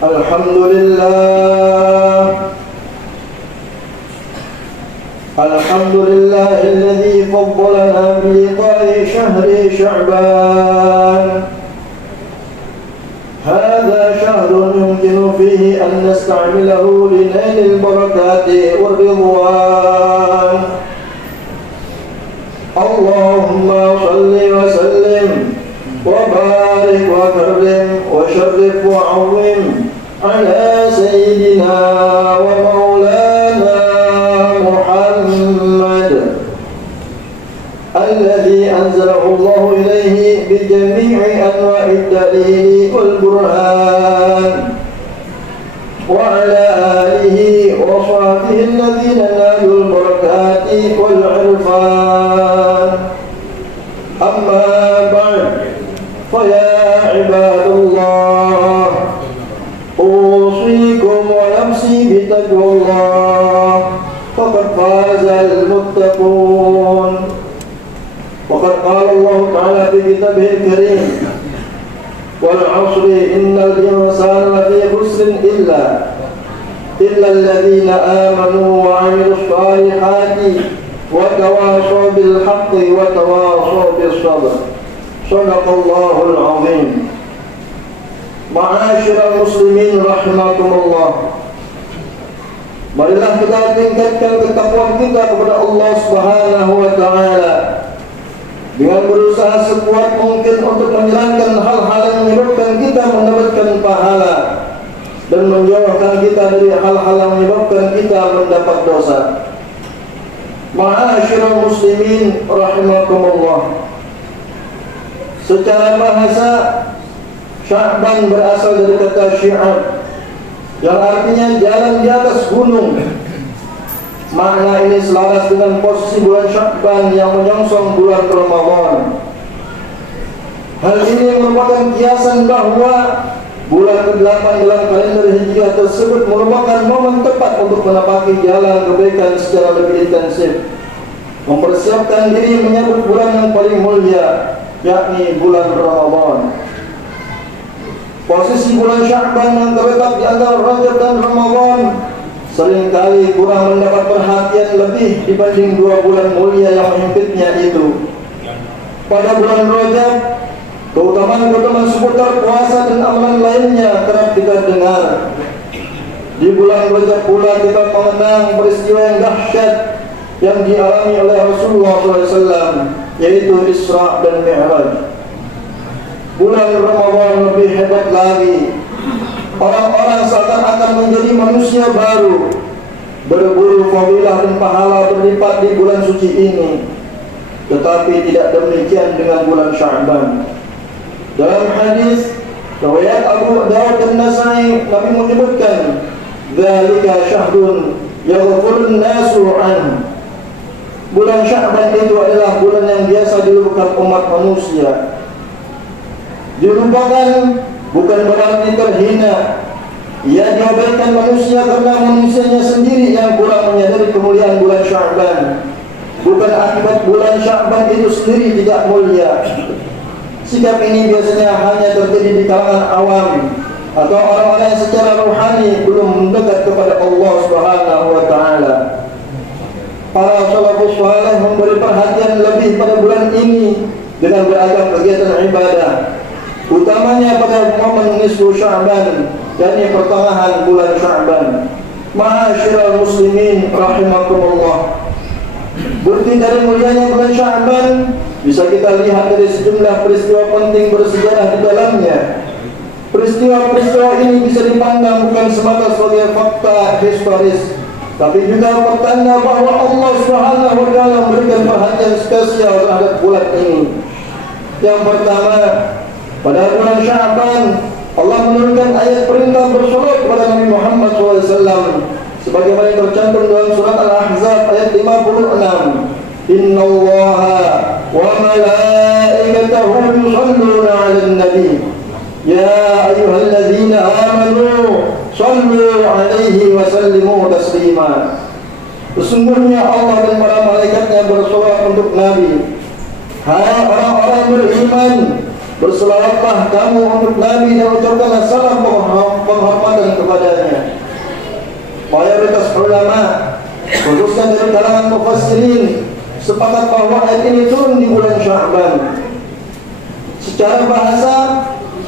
الحمد لله الذي فضلنا بلقاء شهر شعبان. هذا شهر يمكن فيه أن نستعمله لنيل البركات والرضوان. اللهم صل وسلم وبارك وكرم وشرف وعظم على سيدنا ومولانا محمد الذي أنزله الله إليه بجميع أنواع الدليل والبرهان، وعلى آله وصحبه الذين نالوا البركات والعرفان. أما بعد، فيا عباد الله، أوصيكم ونفسي بتقوى الله، فقد فاز المتقون. وقد قال الله تعالى في كتابه الكريم: والعصر إن الإنسان لفي خسر إلا الذين آمنوا وعملوا الصالحات وتواصوا بالحق وتواصوا بالصبر. صدق الله العظيم. Ma'asyiral muslimin rahimakumullah, marilah kita tingkatkan ketakwaan kita kepada Allah Subhanahu wa taala dengan berusaha sekuat mungkin untuk menjalankan hal-hal yang menyebabkan kita mendapatkan pahala dan menjauhkan kita dari hal-hal yang menyebabkan kita mendapat dosa. Ma'asyiral muslimin rahimakumullah, secara bahasa Sya'ban berasal dari kata syi'ab yang artinya jalan di atas gunung. Makna ini selaras dengan posisi bulan Sya'ban yang menyongsong bulan Ramadan. Hal ini merupakan kiasan bahwa bulan ke-8 dalam kalender Hijriah tersebut merupakan momen tepat untuk menapaki jalan kebaikan secara lebih intensif, mempersiapkan diri menyambut bulan yang paling mulia, yakni bulan Ramadan. Posisi bulan Sya'ban yang terletak di antara Rajab dan Ramadan seringkali kurang mendapat perhatian lebih dibanding 2 bulan mulia yang menghimpitnya itu. Pada bulan Rajab, keutamaan-keutamaan seputar puasa dan amalan lainnya kerap kita dengar. Di bulan Rajab pula kita mengenang peristiwa yang dahsyat yang dialami oleh Rasulullah SAW, yaitu Isra dan Mi'raj. Bulan Ramadan lebih hebat lagi. Orang-orang seakan-akan menjadi manusia baru, berburu fadilah dan pahala berlipat di bulan suci ini. Tetapi tidak demikian dengan bulan Sya'ban. Dalam hadis riwayat Abu Dawud dan Nasa'i, Nabi menyebutkan, "Dzalika syahrun yaghfurun nasu an." Bulan Sya'ban itu adalah bulan yang biasa dilupakan umat manusia. Dilupakan bukan berarti terhina. Ia diabaikan manusia karena manusianya sendiri yang kurang menyadari kemuliaan bulan Sya'ban. Bukan akibat bulan Sya'ban itu sendiri tidak mulia. Sikap ini biasanya hanya terjadi di kalangan awam atau orang-orang yang secara rohani belum mendekat kepada Allah Subhanahu wa taala. Para salafus saleh memberi perhatian lebih pada bulan ini dengan beragam kegiatan ibadah, utamanya pada momen nisfu Sya'ban, yakni pertengahan bulan Sya'ban. Ma'asyiral muslimin rahimakumullah, bukti dari mulianya bulan Sya'ban bisa kita lihat dari sejumlah peristiwa penting bersejarah di dalamnya. Peristiwa-peristiwa ini bisa dipandang bukan semata sebagai fakta historis, tapi juga pertanda bahwa Allah Subhanahu wa taala memberikan perhatian spesial terhadap bulan ini. Yang pertama, pada bulan Sya'ban Allah menurunkan ayat perintah bersolat kepada Nabi Muhammad SAW sebagaimana yang tercantum dalam surat Al-Ahzab ayat 56. Innallaha wa malaikatahu yusalluna 'alan nabi ya ayyuhalladzina amanu sallu 'alaihi wa sallimu taslima. Sesungguhnya Allah dan para malaikatnya bersolat untuk Nabi. Hai orang-orang beriman, Berselawatlah kamu untuk Nabi dan ucapkanlah salam penghormatan kepadanya. Mayoritas ulama, khususnya dari kalangan mufassirin, sepakat bahwa ayat ini turun di bulan Sya'ban. Secara bahasa,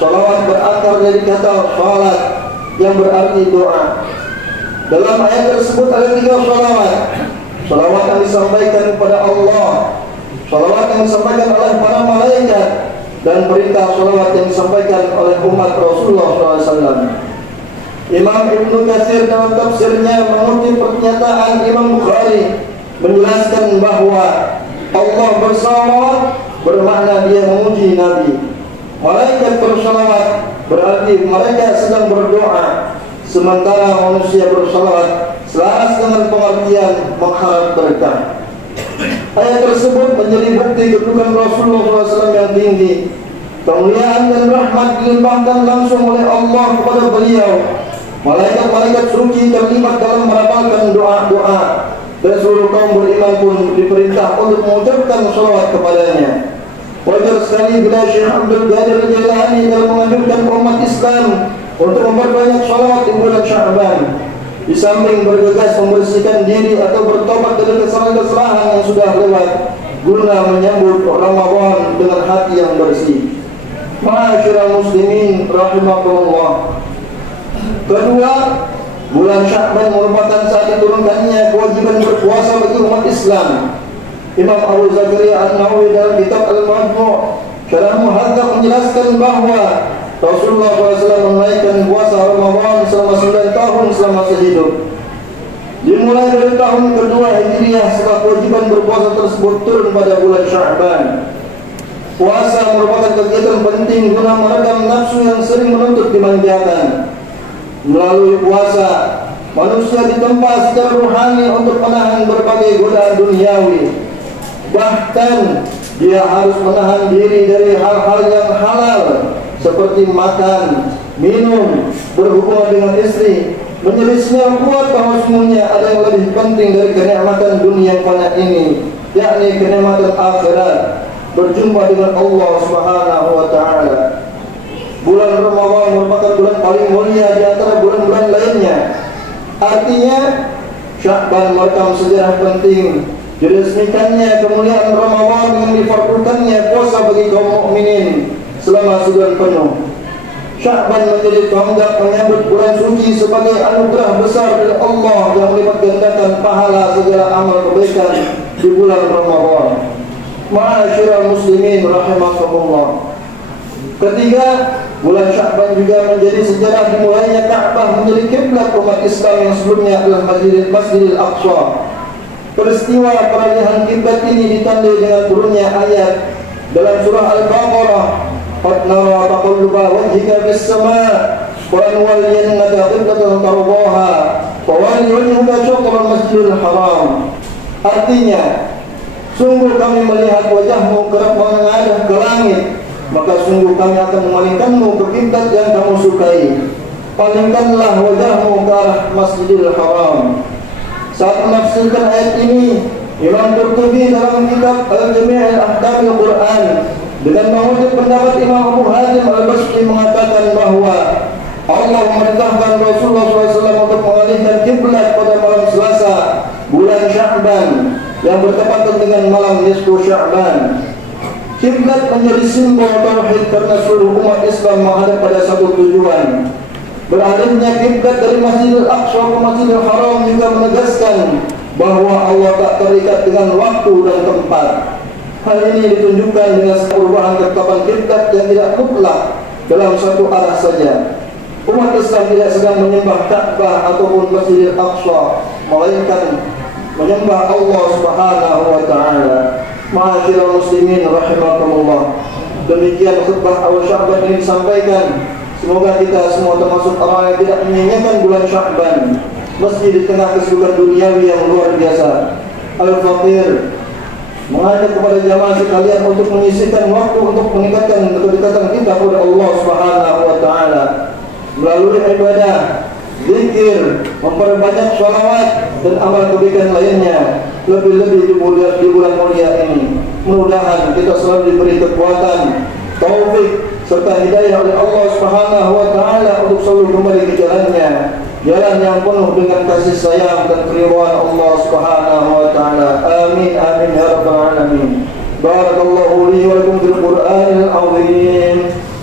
salawat berakar dari kata salat yang berarti doa. Dalam ayat tersebut ada 3 salawat. Salawat yang disampaikan kepada Allah, salawat yang disampaikan oleh para malaikat, dan perintah salawat yang disampaikan oleh umat Rasulullah SAW. Imam Ibnu Katsir dalam tafsirnya mengutip pernyataan Imam Bukhari menjelaskan bahwa Allah bersalawat bermakna dia memuji Nabi. Malaikat bersalawat berarti mereka sedang berdoa, sementara manusia bersalawat selaras dengan pengertian mengharap berkah. Ayat tersebut menjadi bukti kedudukan Rasulullah SAW yang tinggi. Kemuliaan dan rahmat dilimpahkan langsung oleh Allah kepada beliau. Malaikat-malaikat suci terlibat dalam merapalkan doa-doa, dan seluruh kaum beriman pun diperintah untuk mengucapkan salawat kepadanya. Wajar sekali bila Syekh Abdul Qadir Jailani dalam menganjurkan umat Islam untuk memperbanyak salawat di bulan Sya'ban, di samping bergegas membersihkan diri atau bertobat dari kesalahan-kesalahan yang sudah lewat, guna menyambut Ramadan dengan hati yang bersih. Ma'asyiral muslimin rahimakumullah. Kedua, bulan Sya'ban merupakan saat diturunkannya kewajiban berpuasa bagi umat Islam. Imam Abu Zakaria An-Nawawi dalam kitab Al-Majmu' Syarah Muhadzab menjelaskan bahwa Rasulullah SAW menaikkan puasa Ramadan selama 9 tahun selama sehidup. Dimulai dari tahun kedua Hijriah setelah kewajiban berpuasa tersebut turun pada bulan Sya'ban. Puasa merupakan kegiatan penting guna meredam nafsu yang sering menuntut dimanjakan. Melalui puasa, manusia ditempa secara rohani untuk menahan berbagai godaan duniawi. Bahkan dia harus menahan diri dari hal-hal yang halal, seperti makan, minum, berhubungan dengan istri. Menjadi sinyal kuat bahwa semuanya ada yang lebih penting dari kenikmatan dunia fana ini, yakni kenikmatan akhirat, berjumpa dengan Allah Subhanahu wa taala. Bulan Ramadan merupakan bulan paling mulia di antara bulan-bulan lainnya. Artinya, Sya'ban merekam sejarah penting. Diresmikannya kemuliaan Ramadan dengan difardukannya puasa bagi kaum mukminin selama sebulan penuh. Sya'ban menjadi tonggak menyambut bulan suci sebagai anugerah besar dari Allah yang melipat gandakan pahala segala amal kebaikan di bulan Ramadan. Ma'asyiral muslimin rahimakumullah. Ketiga, bulan Sya'ban juga menjadi sejarah dimulainya Ka'bah menjadi kiblat umat Islam yang sebelumnya adalah Masjidil Aqsa. Peristiwa peralihan kiblat ini ditandai dengan turunnya ayat dalam surah Al-Baqarah, "Qad nara taqalluba wajhika fis sama' wa nuwalliyannaka qiblatan tardaha wa walli wajhaka shatral masjidil haram." Artinya, sungguh kami melihat wajahmu kerap menengadah ke langit, maka sungguh kami akan memalingkanmu ke kiblat yang kamu sukai. Palingkanlah wajahmu ke arah Masjidil Haram. Saat menafsirkan ayat ini, Imam Qurtubi dalam kitab Al-Jami' Al-Ahkam Al-Quran dengan mengutip pendapat Imam Abu Hatim Al-Basri mengatakan bahwa Allah memerintahkan Rasulullah SAW untuk mengalihkan kiblat pada malam Selasa bulan Sya'ban yang bertepatan dengan malam nisfu Sya'ban. Kiblat menjadi simbol tauhid karena seluruh umat Islam menghadap pada satu tujuan. Beralihnya kiblat dari Masjidil Aqsa ke Masjidil Haram juga menegaskan bahwa Allah tak terikat dengan waktu dan tempat. Hal ini ditunjukkan dengan perubahan ketetapan kiblat yang tidak mutlak dalam satu arah saja. Umat Islam tidak sedang menyembah Ka'bah ataupun Masjidil Aqsa, melainkan menyembah Allah Subhanahu wa taala. Ma'asyiral muslimin rahimakumullah. Demikian khutbah awal Sya'ban ini disampaikan. Semoga kita semua termasuk orang yang tidak menyanyiakan bulan Sya'ban, meski di tengah kesibukan duniawi yang luar biasa. Al-Faqir mengajak kepada jamaah sekalian untuk menyisihkan waktu untuk meningkatkan kedekatan kita kepada Allah Subhanahu wa taala melalui ibadah, zikir, memperbanyak sholawat dan amal kebaikan lainnya, lebih-lebih di bulan mulia ini. Mudah-mudahan kita selalu diberi kekuatan, taufik taufik serta hidayah oleh Allah Subhanahu wa taala untuk selalu kembali ke jalannya, jalan yang penuh dengan kasih sayang dan keridhaan Allah Subhanahu wa taala. Amin amin ya rabbal alamin. Barakallahu li wa lakum fil Qur'anil azim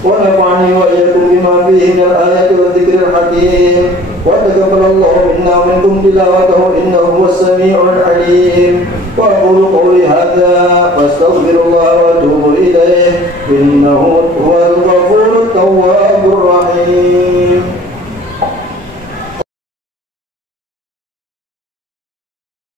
wa nafa'ani wa iyyakum bima fihi min al-ayati wa dhikril hakim wa taqabbalallahu minna wa minkum tilawatahu innahu huwas sami'ul alim. Wa aqulu qawli hadza wa astaghfirullah wa atubu ilayh innahu huwal